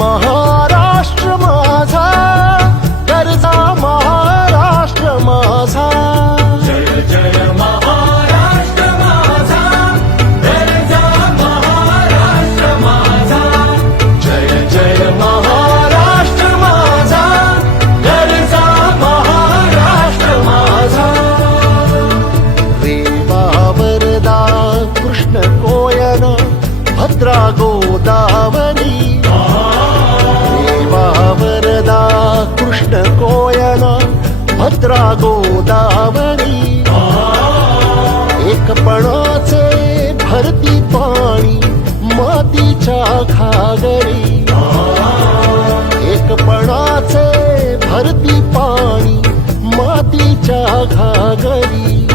महाराष्ट्र माझा, गरजा महाराष्ट्र माझा. जय जय महाराष्ट्र माझा, गरजा महाराष्ट्र माझा. जय जय महाराष्ट्र माझा, गरजा महाराष्ट्र माझा. रेवा वरदा कृष्ण कोयना भद्रा गोदावरी. रेवा वरदा कृष्ण कोयना भद्रा गोदावरी. एकपणाचे भरती पाणी मातीच्या घागरी. एकपणाचे भरती पाणी मातीच्या घागरी.